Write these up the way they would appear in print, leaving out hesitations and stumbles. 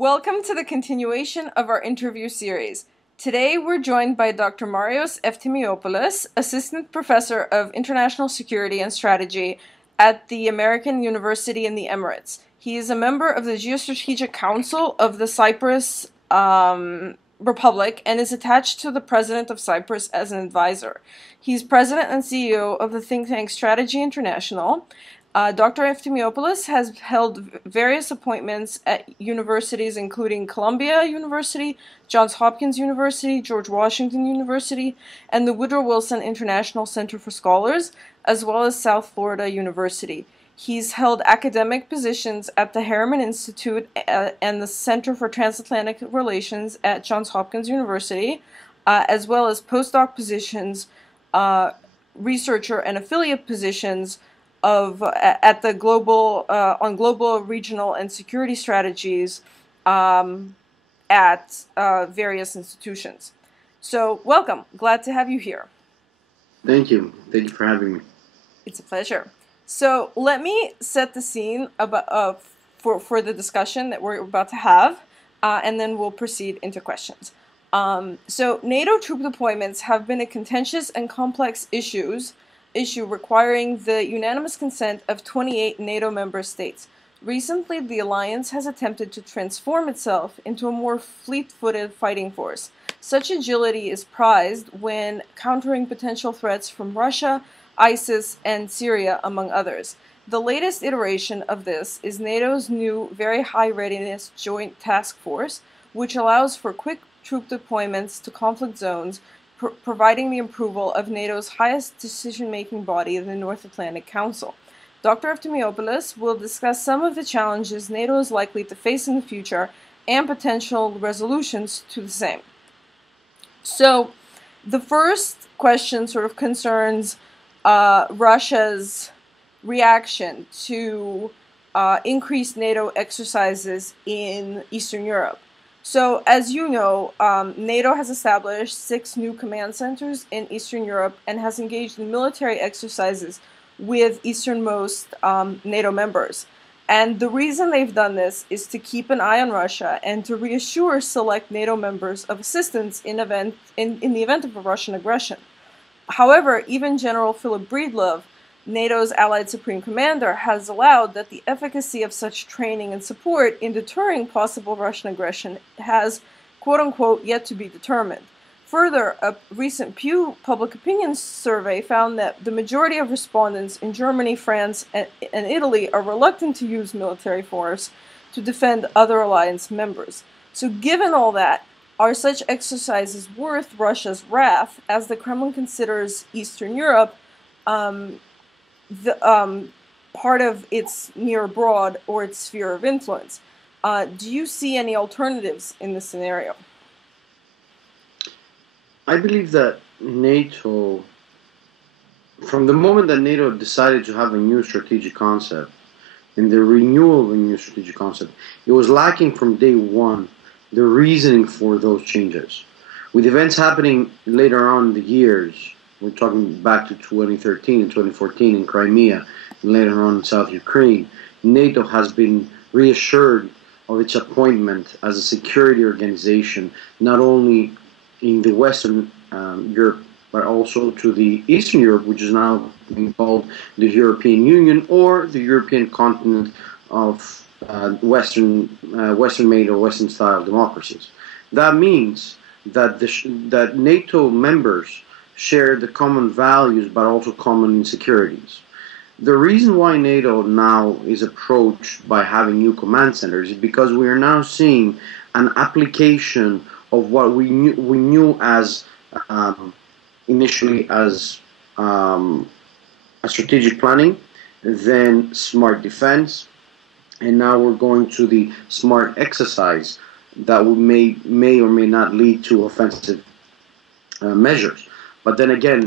Welcome to the continuation of our interview series. Today we're joined by Dr. Marios Efthymiopoulos, Assistant Professor of International Security and Strategy at the American University in the Emirates. He is a member of the Geostrategic Council of the Cyprus Republic and is attached to the President of Cyprus as an advisor. He's President and CEO of the think tank Strategy International. Dr. Efthymiopoulos has held various appointments at universities including Columbia University, Johns Hopkins University, George Washington University, and the Woodrow Wilson International Center for Scholars, as well as South Florida University. He's held academic positions at the Harriman Institute and the Center for Transatlantic Relations at Johns Hopkins University, as well as postdoc positions, researcher and affiliate positions at the global on global, regional, and security strategies at various institutions. So, welcome. Glad to have you here. Thank you. Thank you for having me. It's a pleasure. So, let me set the scene about for the discussion that we're about to have, and then we'll proceed into questions. So, NATO troop deployments have been a contentious and complex issue requiring the unanimous consent of 28 NATO member states. Recently, the alliance has attempted to transform itself into a more fleet-footed fighting force. Such agility is prized when countering potential threats from Russia, ISIS, and Syria, among others. The latest iteration of this is NATO's new Very High Readiness Joint Task Force, which allows for quick troop deployments to conflict zones, providing the approval of NATO's highest decision-making body, the North Atlantic Council. Dr. Efthymiopoulos will discuss some of the challenges NATO is likely to face in the future and potential resolutions to the same. So, the first question sort of concerns Russia's reaction to increased NATO exercises in Eastern Europe. So, as you know, NATO has established 6 new command centers in Eastern Europe and has engaged in military exercises with easternmost NATO members. And the reason they've done this is to keep an eye on Russia and to reassure select NATO members of assistance in the event of a Russian aggression. However, even General Philip Breedlove, NATO's Allied Supreme Commander, has allowed that the efficacy of such training and support in deterring possible Russian aggression has, quote-unquote, yet to be determined. Further, a recent Pew public opinion survey found that the majority of respondents in Germany, France, and Italy are reluctant to use military force to defend other alliance members. So given all that, are such exercises worth Russia's wrath, as the Kremlin considers Eastern Europe part of its near abroad or its sphere of influence? Do you see any alternatives in this scenario? I believe that NATO, from the moment that NATO decided to have a new strategic concept and the renewal of a new strategic concept, it was lacking from day one the reasoning for those changes. With events happening later on in the years, we're talking back to 2013 and 2014 in Crimea, and later on in South Ukraine, NATO has been reassured of its appointment as a security organization, not only in the Western Europe, but also to the Eastern Europe, which is now being called the European Union or the European continent of Western-made or Western-style democracies. That means that that NATO members share the common values, but also common insecurities. The reason why NATO now is approached by having new command centers is because we are now seeing an application of what we knew as initially as a strategic planning, then smart defense, and now we're going to the smart exercise that may or may not lead to offensive measures. But then again,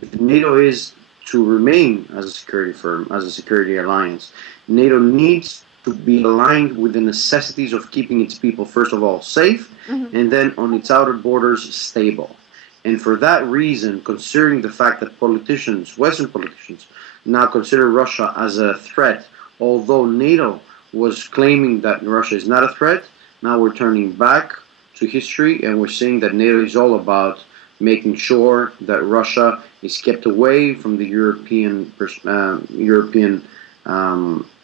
if NATO is to remain as a security firm, as a security alliance, NATO needs to be aligned with the necessities of keeping its people, first of all, safe, and then on its outer borders, stable. And for that reason, considering the fact that politicians, Western politicians, now consider Russia as a threat, although NATO was claiming that Russia is not a threat. Now we're turning back to history and we're saying that NATO is all about making sure that Russia is kept away from the European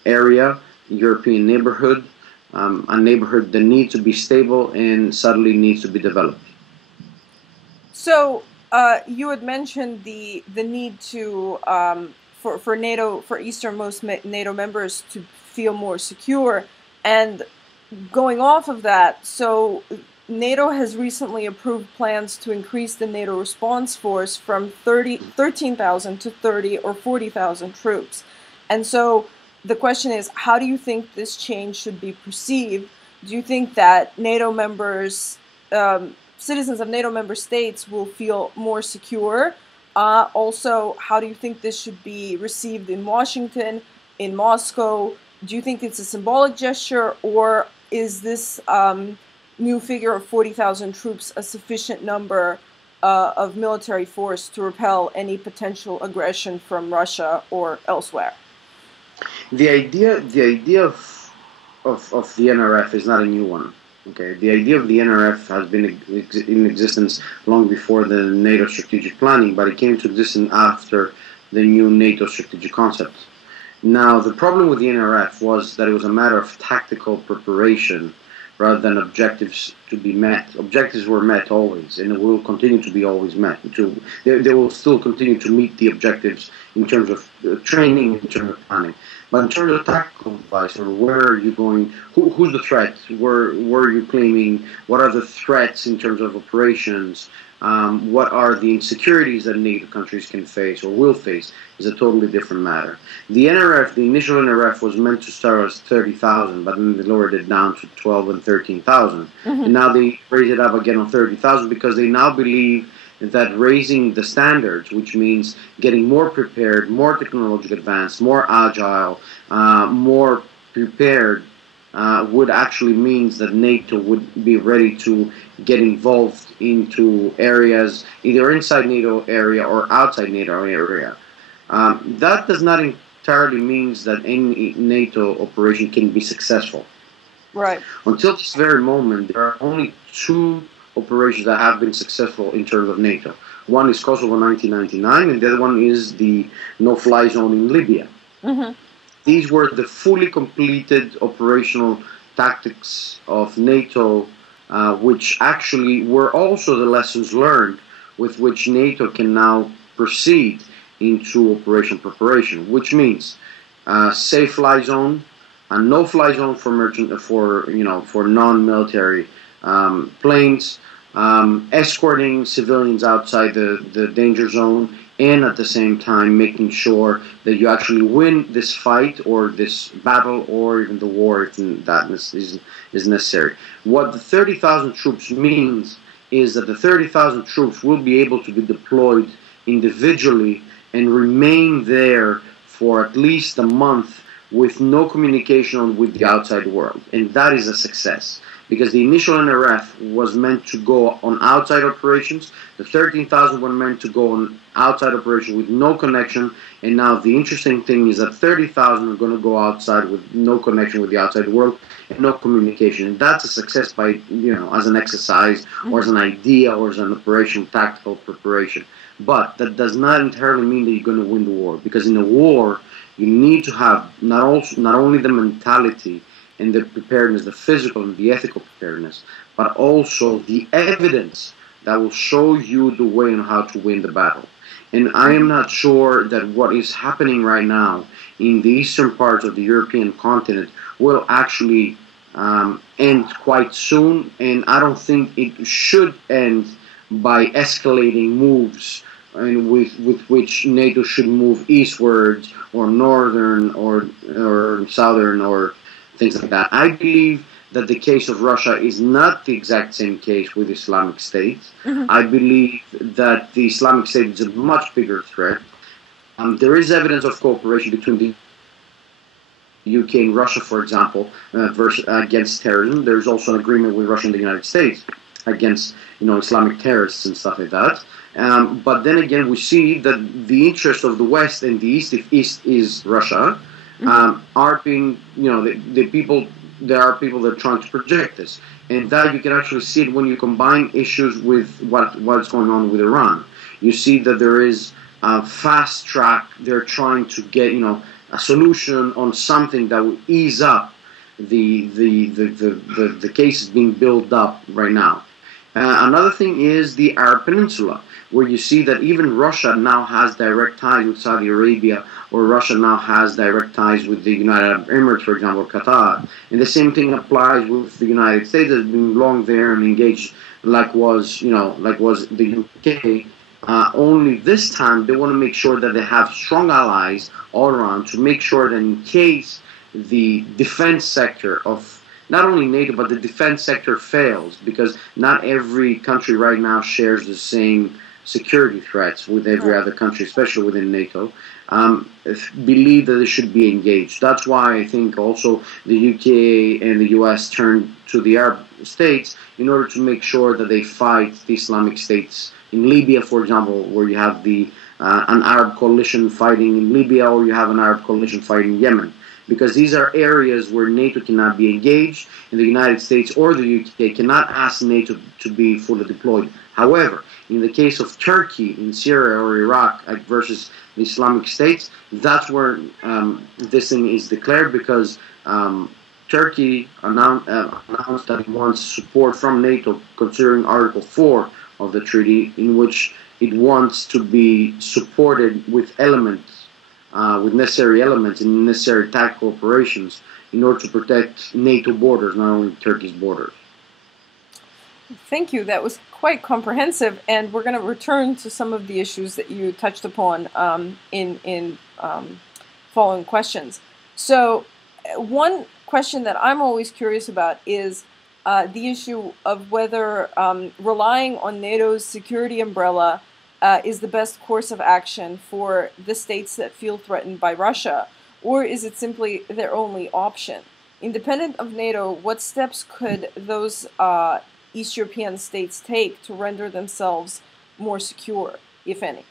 area, European neighborhood, a neighborhood that needs to be stable and suddenly needs to be developed. So you had mentioned the need to for NATO, for easternmost NATO members to feel more secure, and going off of that, so NATO has recently approved plans to increase the NATO response force from 13,000 to 30 or 40,000 troops. And so the question is, how do you think this change should be perceived? Do you think that NATO members, citizens of NATO member states will feel more secure? Also, how do you think this should be received in Washington, in Moscow? Do you think it's a symbolic gesture, or is this new figure of 40,000 troops a sufficient number of military force to repel any potential aggression from Russia or elsewhere? The idea of the NRF is not a new one. Okay, the idea of the NRF has been in existence long before the NATO strategic planning, but it came to existence after the new NATO strategic concept. Now, the problem with the NRF was that it was a matter of tactical preparation rather than objectives to be met. Objectives were met always, and will continue to be always met. They will still continue to meet the objectives in terms of training, in terms of planning. But in terms of tactical advice, or where are you going, who's the threat, where are you claiming, what are the threats in terms of operations, what are the insecurities that NATO countries can face or will face, is a totally different matter. The NRF, the initial NRF was meant to start as 30,000, but then they lowered it down to 12 and 13,000. And now they raise it up again on 30,000 because they now believe that raising the standards, which means getting more prepared, more technologically advanced, more agile, more prepared, would actually means that NATO would be ready to get involved into areas either inside NATO area or outside NATO area. That does not entirely mean that any NATO operation can be successful. Right. Until this very moment, there are only two operations that have been successful in terms of NATO. One is Kosovo 1999, and the other one is the no-fly zone in Libya. These were the fully completed operational tactics of NATO, which actually were also the lessons learned with which NATO can now proceed into operation preparation, which means safe fly zone, a no-fly zone for non-military planes, escorting civilians outside the danger zone, and at the same time making sure that you actually win this fight or this battle or even the war if that is necessary. What the 30,000 troops means is that the 30,000 troops will be able to be deployed individually and remain there for at least a month with no communication with the outside world. And that is a success, because the initial NRF was meant to go on outside operations. The 13,000 were meant to go on outside operations with no connection. And now the interesting thing is that 30,000 are going to go outside with no connection with the outside world and no communication. And that's a success by, as an exercise or as an idea or as an operation, tactical preparation. But that does not entirely mean that you're going to win the war, because in a war, you need to have not only the mentality and the preparedness, the physical and the ethical preparedness, but also the evidence that will show you the way on how to win the battle. And I am not sure that what is happening right now in the eastern parts of the European continent will actually end quite soon, and I don't think it should end by escalating moves and with which NATO should move eastwards or northern or southern or things like that. I believe that the case of Russia is not the exact same case with Islamic State. I believe that the Islamic State is a much bigger threat. There is evidence of cooperation between the UK and Russia, for example, against terrorism. There's also an agreement with Russia and the United States against Islamic terrorists and stuff like that. But then again, we see that the interest of the West and the East, if East is Russia, are being, the people, there are people that are trying to project this. And that you can actually see it when you combine issues with what's going on with Iran. You see that there is a fast track. They're trying to get, a solution on something that will ease up the cases being built up right now. Another thing is the Arab Peninsula, where you see that even Russia now has direct ties with Saudi Arabia, or Russia now has direct ties with the United Arab Emirates, for example, Qatar. And the same thing applies with the United States, that has been long there and engaged, like was the UK. Only this time they want to make sure that they have strong allies all around to make sure that in case the defense sector of not only NATO, but the defense sector fails, because not every country right now shares the same security threats with every other country, especially within NATO, believe that they should be engaged. That's why I think also the UK and the US turned to the Arab states in order to make sure that they fight the Islamic states in Libya, for example, where you have an Arab coalition fighting in Libya, or you have an Arab coalition fighting Yemen. Because these are areas where NATO cannot be engaged, and the United States or the UK cannot ask NATO to be fully deployed. However, in the case of Turkey in Syria or Iraq versus the Islamic States, that's where this thing is declared, because Turkey announced that it wants support from NATO, considering Article 4 of the treaty, in which it wants to be supported with elements, with necessary elements and necessary tactical operations in order to protect NATO borders, not only Turkey's borders. Thank you. That was quite comprehensive, and we're going to return to some of the issues that you touched upon in following questions. So, one question that I'm always curious about is the issue of whether relying on NATO's security umbrella is the best course of action for the states that feel threatened by Russia, or is it simply their only option? Independent of NATO, what steps could those East European states take to render themselves more secure, if any?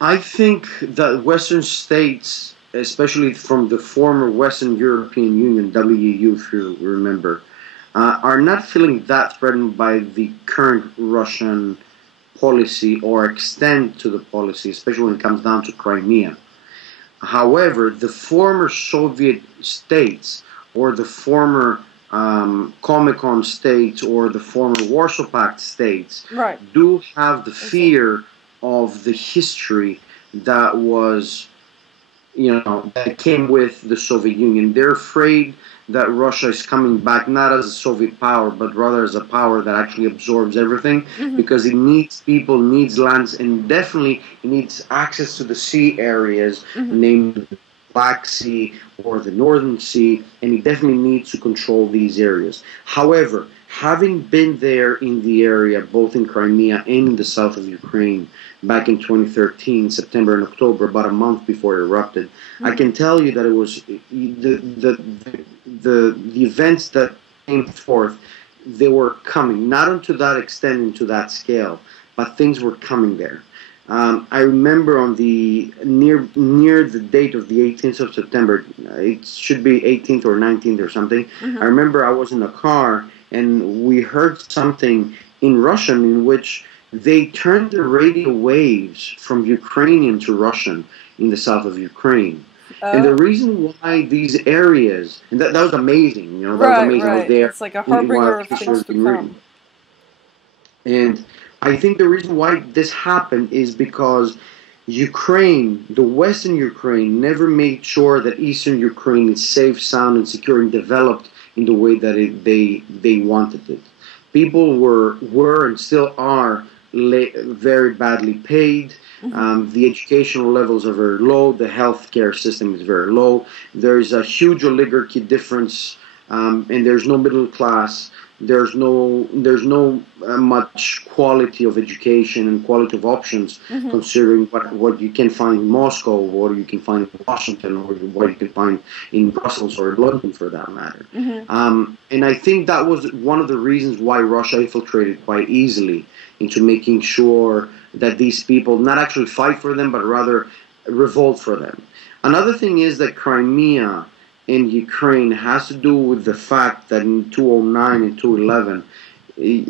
I think that Western states, especially from the former Western European Union, WEU, if you remember, are not feeling that threatened by the current Russian policy or extent to the policy, especially when it comes down to Crimea. However, the former Soviet states, or the former Comecon states, or the former Warsaw Pact states, do have the fear of the history that was, that came with the Soviet Union. They're afraid that Russia is coming back not as a Soviet power, but rather as a power that actually absorbs everything, because it needs people, needs lands, and definitely it needs access to the sea areas, named the Black Sea or the Northern Sea, and it definitely needs to control these areas. However, having been there in the area, both in Crimea and in the south of Ukraine, back in 2013, September and October, about a month before it erupted, I can tell you that it was the events that came forth, they were coming, not onto that extent and to that scale, but things were coming there. I remember on the near the date of the 18th of September, it should be 18th or 19th or something. I remember I was in a car and we heard something in Russian in which they turned the radio waves from Ukrainian to Russian in the south of Ukraine. And the reason why these areas, and that was amazing, that was amazing. I was there. It's like a harbinger of things to come. And I think the reason why this happened is because Ukraine, the Western Ukraine, never made sure that Eastern Ukraine is safe, sound, and secure and developed in the way that they wanted it. People were and still are very badly paid. The educational levels are very low. The healthcare system is very low. There's a huge oligarchy difference, and there's no middle class. There's no much quality of education and quality of options, considering what you can find in Moscow, or you can find in Washington, or what you can find in Brussels or London, for that matter. And I think that was one of the reasons why Russia infiltrated quite easily into making sure that these people not actually fight for them, but rather revolt for them. Another thing is that Crimea in Ukraine has to do with the fact that in 2009 and 2011,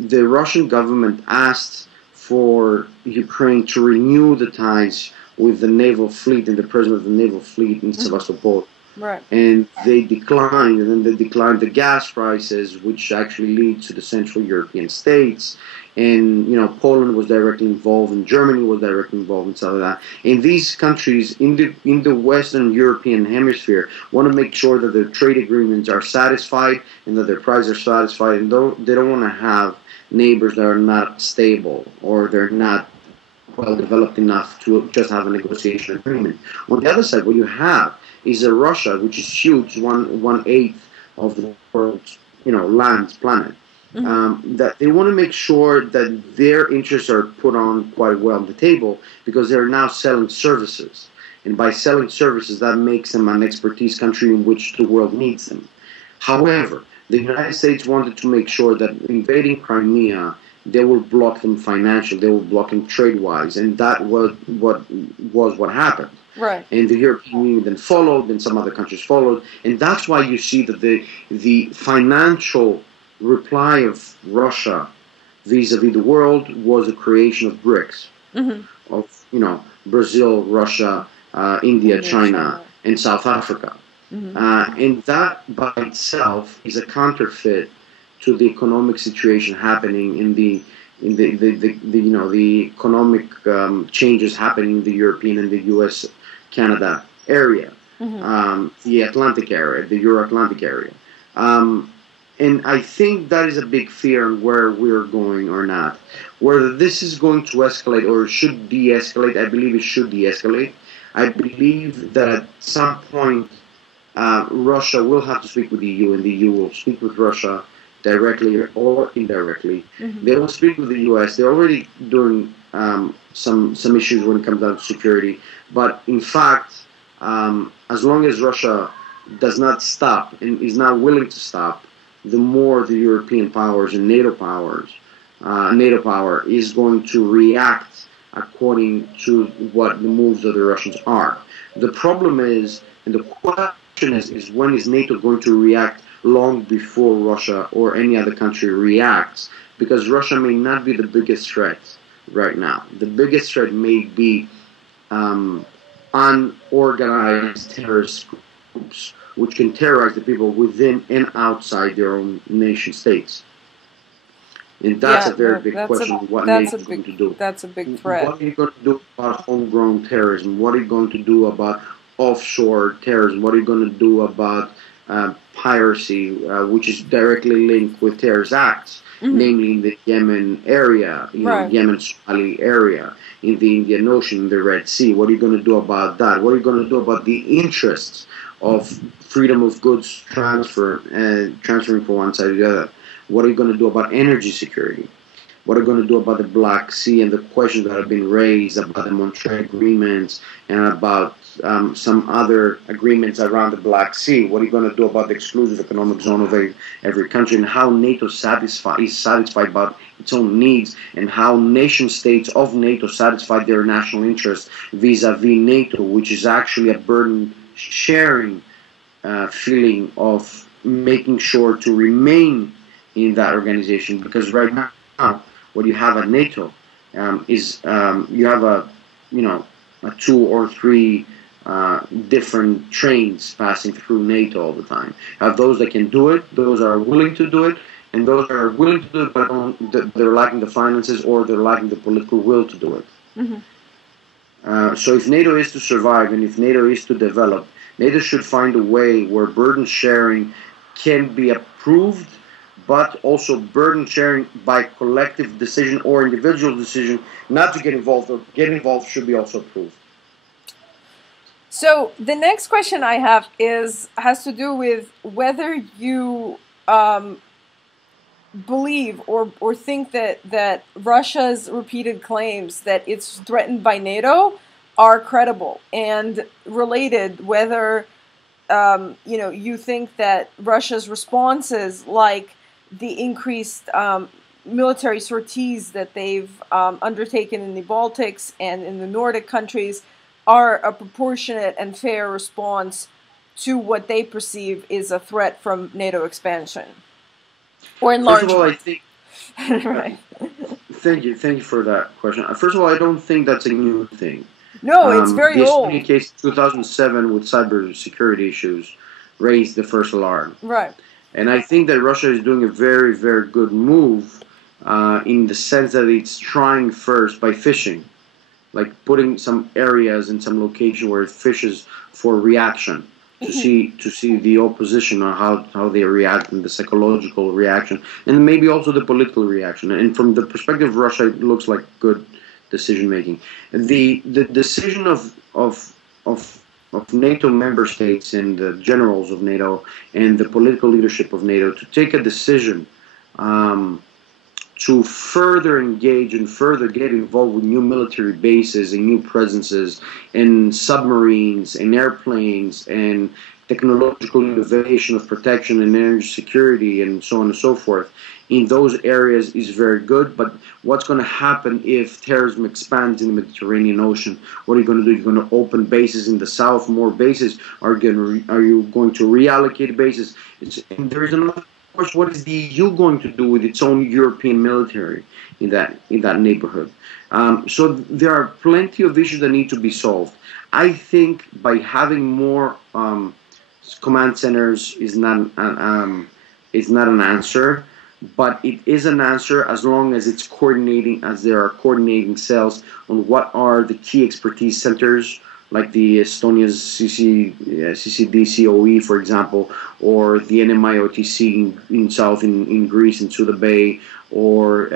the Russian government asked for Ukraine to renew the ties with the naval fleet and the president of the naval fleet in Sevastopol. Right. And they declined, and then they declined the gas prices, which actually leads to the Central European states. And Poland was directly involved, and Germany was directly involved in some of that. And these countries in the Western European hemisphere want to make sure that their trade agreements are satisfied and that their prices are satisfied, and they don't want to have neighbors that are not stable or they're not well developed enough to just have a negotiation agreement. On the other side, what you have is a Russia, which is huge, one eighth of the world's land planet. That they want to make sure that their interests are put on quite well on the table because they're now selling services, and by selling services, that makes them an expertise country in which the world needs them. However, the United States wanted to make sure that invading Crimea, they will block them financially, they will block them trade-wise, and that was what happened. Right. And the European Union then followed, and some other countries followed, and that's why you see that the financial reply of Russia vis-a-vis the world was a creation of BRICS, of Brazil, Russia, India, China, and South Africa. And that by itself is a counterfeit to the economic situation happening in the economic changes happening in the European and the U.S. Canada area, the Atlantic area, the Euro-Atlantic area. And I think that is a big fear on where we're going or not. Whether this is going to escalate or should de-escalate, I believe it should de-escalate. I believe that at some point Russia will have to speak with the EU, and the EU will speak with Russia directly or indirectly. They will speak with the US. They're already doing some issues when it comes down to security. But in fact, as long as Russia does not stop and is not willing to stop, the more the European powers and NATO power is going to react according to what the moves of the Russians are. The problem is, and the question is when is NATO going to react long before Russia or any other country reacts? Because Russia may not be the biggest threat right now. The biggest threat may be unorganized terrorist groups which can terrorize the people within and outside their own nation states. And that's a very big question of what NATO is going to do. That's a big threat. What are you going to do about homegrown terrorism? What are you going to do about offshore terrorism? What are you going to do about piracy, which is directly linked with terrorist acts, namely in the Yemen area, Yemen-Somali area, in the Indian Ocean, in the Red Sea? What are you going to do about that? What are you going to do about the interests of freedom of goods transferring from one side to the other? What are you going to do about energy security? What are you going to do about the Black Sea and the questions that have been raised about the Montreal agreements and about some other agreements around the Black Sea? What are you going to do about the exclusive economic zone of every country, and how NATO is satisfied about its own needs, and how nation states of NATO satisfy their national interests vis-a-vis NATO, which is actually a burden sharing feeling of making sure to remain in that organization. Because right now, what you have at NATO is you have a 2 or 3 different trains passing through NATO all the time. You have those that can do it, those that are willing to do it, and those that are willing to do it but they're lacking the finances or they're lacking the political will to do it. So if NATO is to survive and if NATO is to develop, NATO should find a way where burden sharing can be approved, but also burden sharing by collective decision or individual decision, not to get involved, or get involved should be also approved. So the next question I have has to do with whether you believe or think that Russia's repeated claims that it's threatened by NATO are credible, and related whether you think that Russia's responses, like the increased military sorties that they've undertaken in the Baltics and in the Nordic countries, are a proportionate and fair response to what they perceive is a threat from NATO expansion or First of all, I enlargement. think. Right. Thank you for that question. First of all, I don't think that's a new thing. No, it's very The old. Estonia case 2007 with cybersecurity issues raised the first alarm. Right. And I think that Russia is doing a very, very good move in the sense that it's trying first by fishing, like putting some areas in some location where it fishes for reaction to see the opposition or how they react and the psychological reaction and maybe also the political reaction. And from the perspective of Russia, it looks like good decision making. The decision of NATO member states and the generals of NATO and the political leadership of NATO to take a decision um, to further engage and further get involved with new military bases and new presences and submarines and airplanes and technological innovation of protection and energy security and so on and so forth in those areas is very good. But what's going to happen if terrorism expands in the Mediterranean Ocean? What are you going to do? You're going to open bases in the south, more bases? Are you going to reallocate bases? And there is another course, what is the EU going to do with its own European military in that neighborhood? So there are plenty of issues that need to be solved. I think by having more command centers is not an answer, but it is an answer as long as it's coordinating, as there are coordinating cells on what are the key expertise centers, like the Estonia's CCD-COE, for example, or the NMIOTC in South in Greece, in Suda Bay, or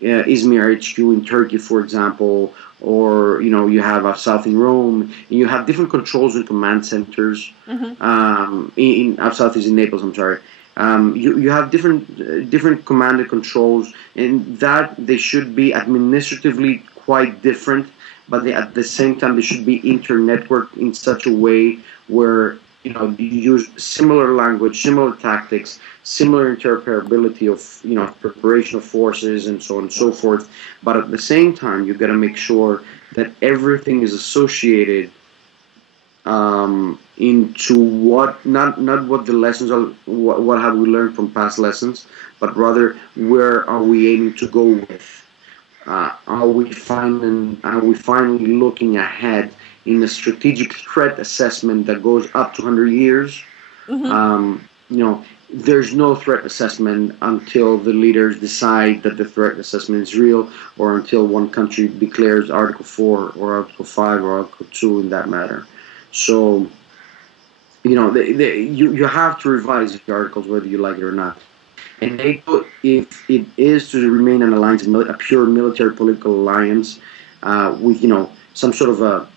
Izmir HQ in Turkey, for example, or you have South in Rome, and you have different controls and command centers. In South is in Naples. I'm sorry. You have different command and controls, and that they should be administratively quite different, but at the same time they should be inter-networked in such a way where you use similar language, similar tactics, similar interoperability of preparation of forces and so on and so forth. But at the same time, you've got to make sure that everything is associated into what not what the lessons are, what have we learned from past lessons, but rather where are we aiming to go with. Are we finally looking ahead in a strategic threat assessment that goes up to 100 years? There's no threat assessment until the leaders decide that the threat assessment is real, or until one country declares Article 4 or Article 5 or Article 2 in that matter. So, you have to revise the articles whether you like it or not. And NATO, if it is to remain an alliance, a pure military political alliance, with some sort of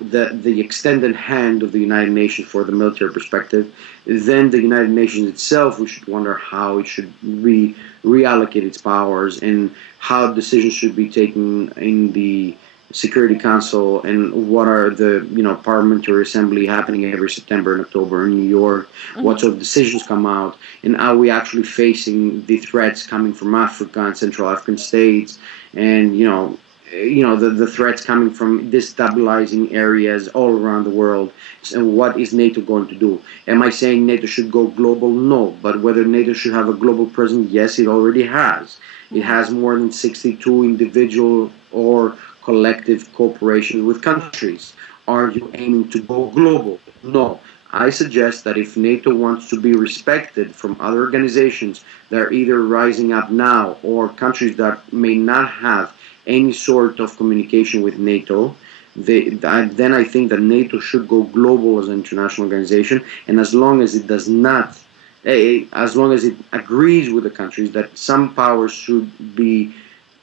the extended hand of the United Nations for the military perspective, then the United Nations itself, we should wonder how it should reallocate its powers and how decisions should be taken in the Security Council, and what are the Parliamentary Assembly happening every September and October in New York. What sort of decisions come out, and are we actually facing the threats coming from Africa and Central African states, and the threats coming from destabilizing areas all around the world. And what is NATO going to do? Am I saying NATO should go global? No. But whether NATO should have a global presence? Yes, it already has. It has more than 62 individual or collective corporations with countries. Are you aiming to go global? No. I suggest that if NATO wants to be respected from other organizations that are either rising up now or countries that may not have any sort of communication with NATO, then I think that NATO should go global as an international organization. And as long as it does not, as long as it agrees with the countries that some powers should be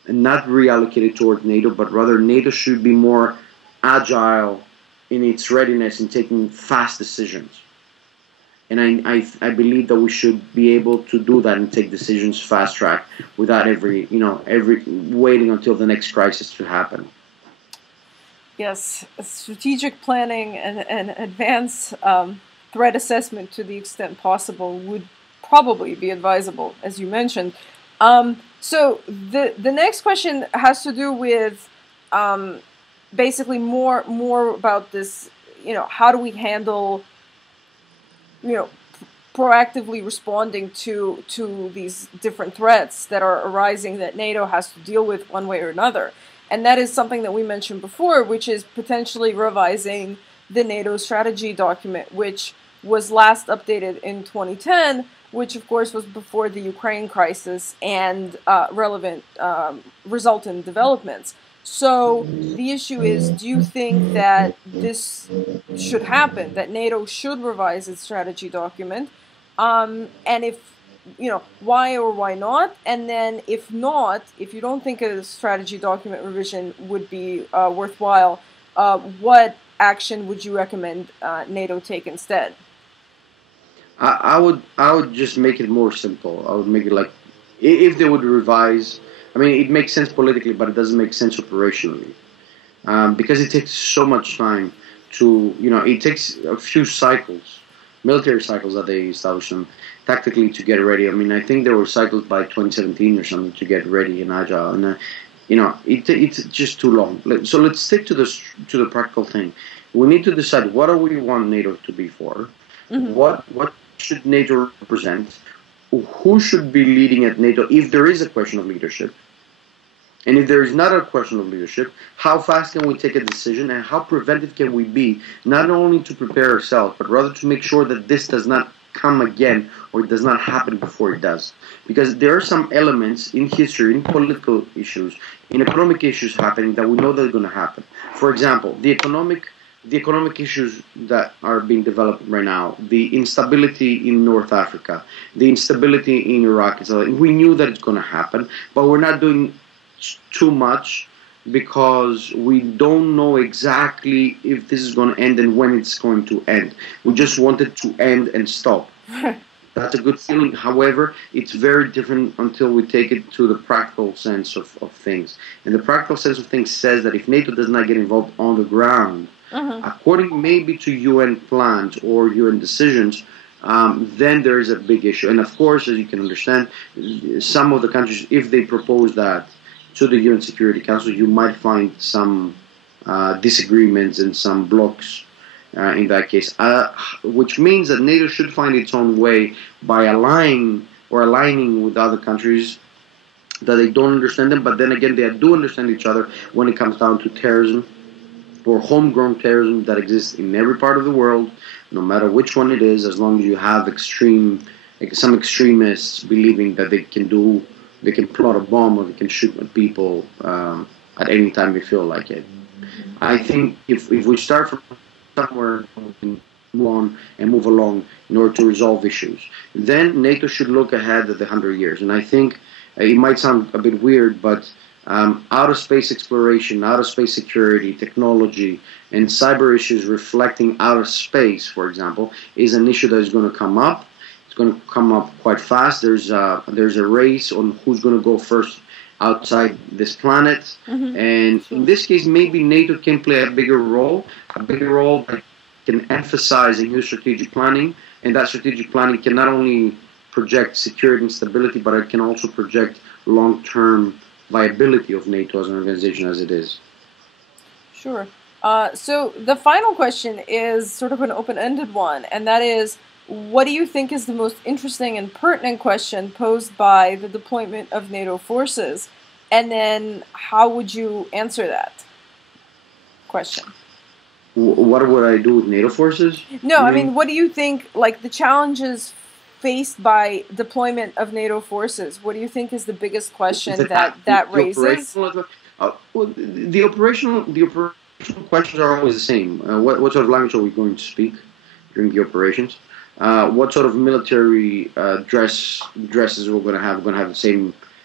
not reallocated towards NATO, but rather NATO should be more agile in its readiness in taking fast decisions. And I believe that we should be able to do that and take decisions fast track without every waiting until the next crisis to happen. Yes, strategic planning and advanced threat assessment to the extent possible would probably be advisable, as you mentioned. So the next question has to do with basically more about this, how do we handle, proactively responding to these different threats that are arising that NATO has to deal with one way or another. And that is something that we mentioned before, which is potentially revising the NATO strategy document, which was last updated in 2010, which of course was before the Ukraine crisis and relevant resultant developments. So the issue is, do you think that this should happen, that NATO should revise its strategy document? And if, why or why not? And then if not, if you don't think a strategy document revision would be worthwhile, what action would you recommend NATO take instead? I would just make it more simple. I would make it like, if they would revise. I mean, it makes sense politically, but it doesn't make sense operationally, because it takes so much time to, it takes a few cycles, military cycles that they establish them tactically to get ready. I mean, I think there were cycles by 2017 or something to get ready and agile, and it's just too long. So let's stick to the practical thing. We need to decide, what do we want NATO to be for? Mm-hmm. What should NATO represent? Who should be leading at NATO if there is a question of leadership? And if there is not a question of leadership, how fast can we take a decision, and how preventive can we be, not only to prepare ourselves, but rather to make sure that this does not come again, or it does not happen before it does. Because there are some elements in history, in political issues, in economic issues happening that we know that are going to happen. For example, the economic issues that are being developed right now, the instability in North Africa, the instability in Iraq, we knew that it's going to happen, but we're not doing too much because we don't know exactly if this is going to end and when it's going to end. We just want it to end and stop. That's a good feeling. However, it's very different until we take it to the practical sense of things. And the practical sense of things says that if NATO does not get involved on the ground, according maybe to UN plans or UN decisions, then there is a big issue. And of course, as you can understand, some of the countries, if they propose that to the UN Security Council, you might find some disagreements and some blocks in that case, which means that NATO should find its own way by aligning with other countries that they don't understand them, but then again, they do understand each other when it comes down to terrorism or homegrown terrorism that exists in every part of the world, no matter which one it is, as long as you have some extremists believing that they can plot a bomb or they can shoot at people at any time they feel like it. I think if we start from somewhere, we can move on and move along in order to resolve issues, then NATO should look ahead at the 100 years. And I think it might sound a bit weird, but outer space exploration, outer space security, technology, and cyber issues reflecting outer space, for example, is an issue that is going to come up. It's going to come up quite fast. There's a race on who's going to go first outside this planet. And in this case, maybe NATO can play a bigger role that can emphasize a new strategic planning, and that strategic planning can not only project security and stability, but it can also project long-term viability of NATO as an organization as it is. Sure. So the final question is sort of an open-ended one, and that is, what do you think is the most interesting and pertinent question posed by the deployment of NATO forces? And then how would you answer that question? What would I do with NATO forces? No, I mean, what do you think, like, the challenges faced by deployment of NATO forces? What do you think is the biggest question that raises? The operational questions are always the same. What sort of language are we going to speak during the operations? What sort of military dresses we're going to have? We're going to have the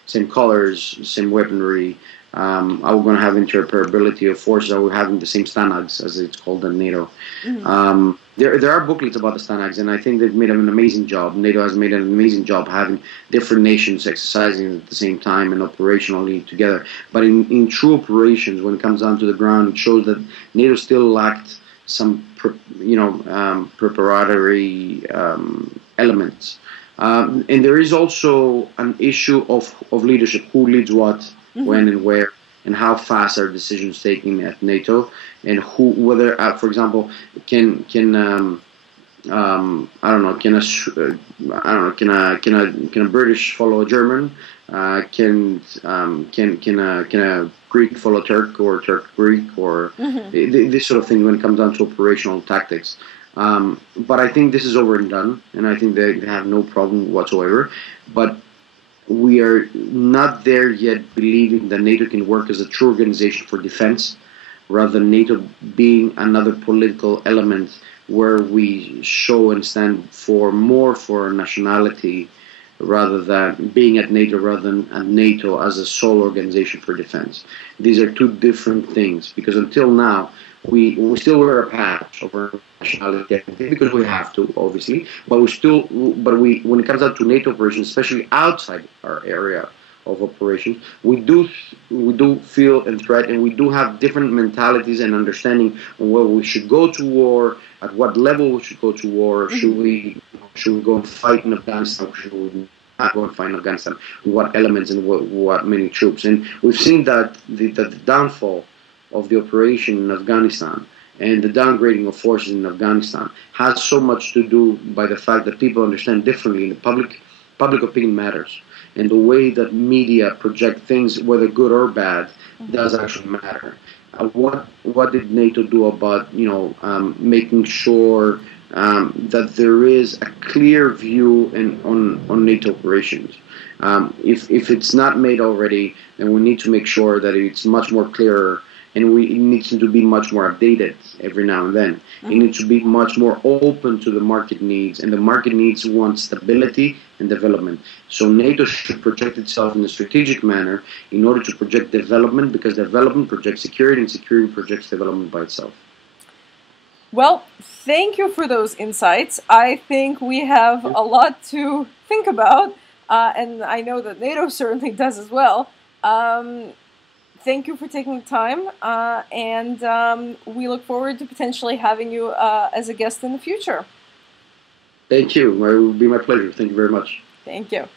same colors, same weaponry. Are we going to have interoperability of forces? Are we having the same stanags, as it's called in NATO? There are booklets about the stanags, and I think they've made an amazing job. NATO has made an amazing job having different nations exercising at the same time and operationally together. But in true operations, when it comes down to the ground, it shows that NATO still lacked some preparatory elements. And there is also an issue of leadership. Who leads what, when and where. and how fast are decisions taken at NATO, and who, whether, for example, I don't know, I don't know, can a British follow a German? Can a Greek follow Turk, or Turk Greek, or this sort of thing when it comes down to operational tactics. But I think this is over and done, and I think they have no problem whatsoever. But we are not there yet, believing that NATO can work as a true organization for defense, rather than NATO being another political element where we show and stand for more for nationality, rather than being at NATO, rather than at NATO as a sole organization for defense. These are two different things, because until now we still wear a patch over nationality because we have to, obviously, but we when it comes out to NATO operations, especially outside our area of operations, we do feel and threat, and we do have different mentalities and understanding on whether we should go to war, at what level we should go to war, should we go and fight in Afghanistan, or should we not go and fight in Afghanistan, what elements and what many troops. And we've seen that the downfall of the operation in Afghanistan and the downgrading of forces in Afghanistan has so much to do by the fact that people understand differently, and the public opinion matters. And the way that media project things, whether good or bad, does actually matter. What did NATO do about making sure that there is a clear view on NATO operations? If it's not made already, then we need to make sure that it's much more clearer, and it needs to be much more updated every now and then. It needs to be much more open to the market needs, and the market needs want stability and development. So NATO should project itself in a strategic manner in order to project development, because development projects security, and security projects development by itself. Well, thank you for those insights. I think we have a lot to think about, and I know that NATO certainly does as well. Thank you for taking the time, and we look forward to potentially having you as a guest in the future. Thank you. It will be my pleasure. Thank you very much. Thank you.